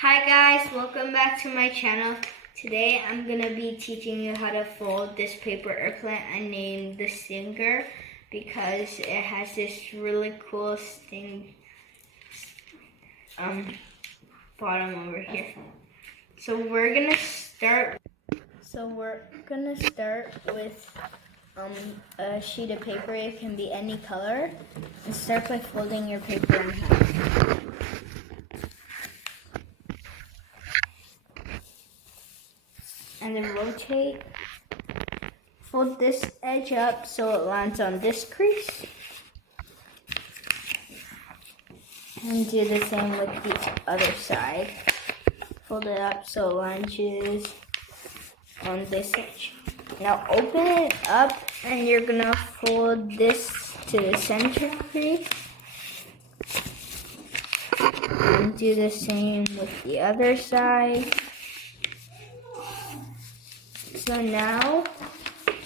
Hi guys, welcome back to my channel. Today I'm gonna be teaching you how to fold this paper airplane I named the Stinger because it has this really cool bottom over here. So we're gonna start with a sheet of paper. It can be any color, and start by folding your paper in half. And then rotate. Fold this edge up so it lands on this crease. And do the same with the other side. Fold it up so it lands on this edge. Now open it up and you're gonna fold this to the center crease. And do the same with the other side. So now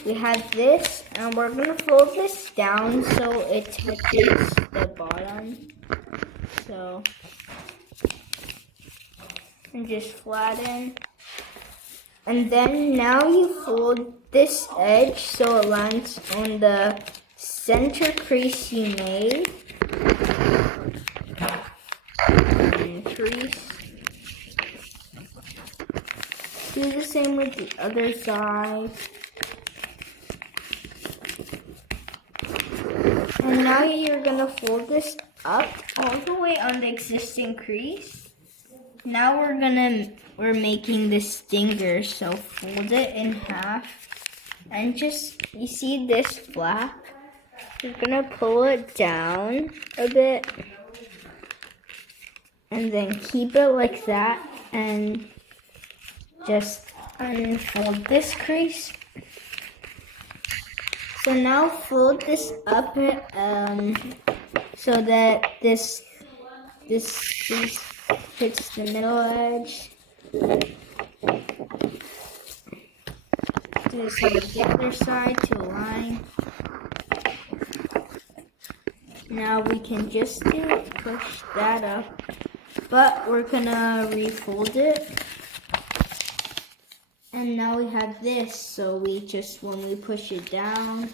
we have this, and we're gonna fold this down so it touches the bottom. So, and just flatten. And then now you fold this edge so it lands on the center crease you made. And crease. Do the same with the other side. And now you're gonna fold this up all the way on the existing crease. Now we're making the stinger, so fold it in half. And you see this flap? You're gonna pull it down a bit. And then keep it like that and just unfold this crease. So now fold this up so that this crease hits the middle edge. Do this on the other side to align. Now we can just push that up, but we're gonna refold it. And now we have this, so when we push it down,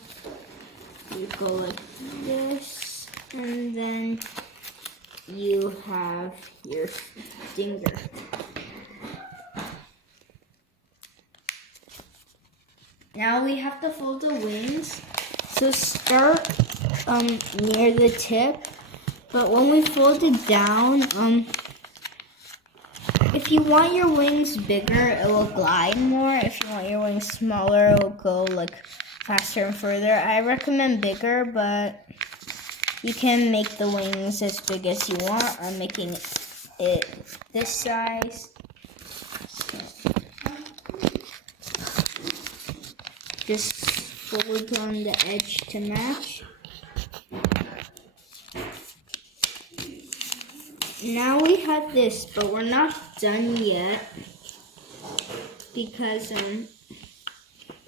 you go like this, and then you have your stinger. Now we have to fold the wings. So start near the tip, but when we fold it down, if you want your wings bigger, it will glide more. If you want your wings smaller, it will go like faster and further. I recommend bigger, but you can make the wings as big as you want. I'm making it this size. Just fold on the edge to match. Now we have this, but we're not done yet because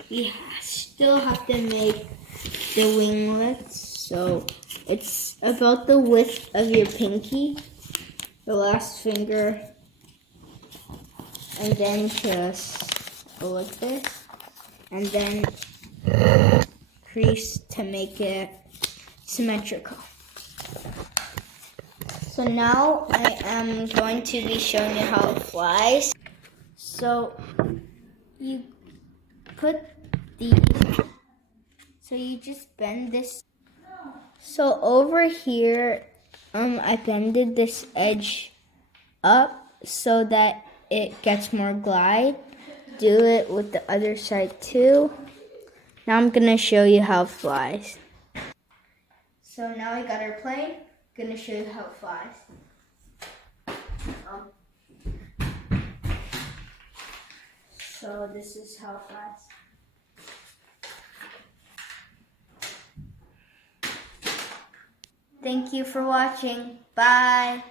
we still have to make the winglets. So it's about the width of your pinky, the last finger, and then just go like this, and then crease to make it symmetrical. So now I am going to be showing you how it flies. So you put these, so you just bend this. So over here, I bended this edge up so that it gets more glide. Do it with the other side too. Now I'm gonna show you how it flies. So now I got our plane. Gonna show you how it flies. So this is how it flies. Thank you for watching. Bye.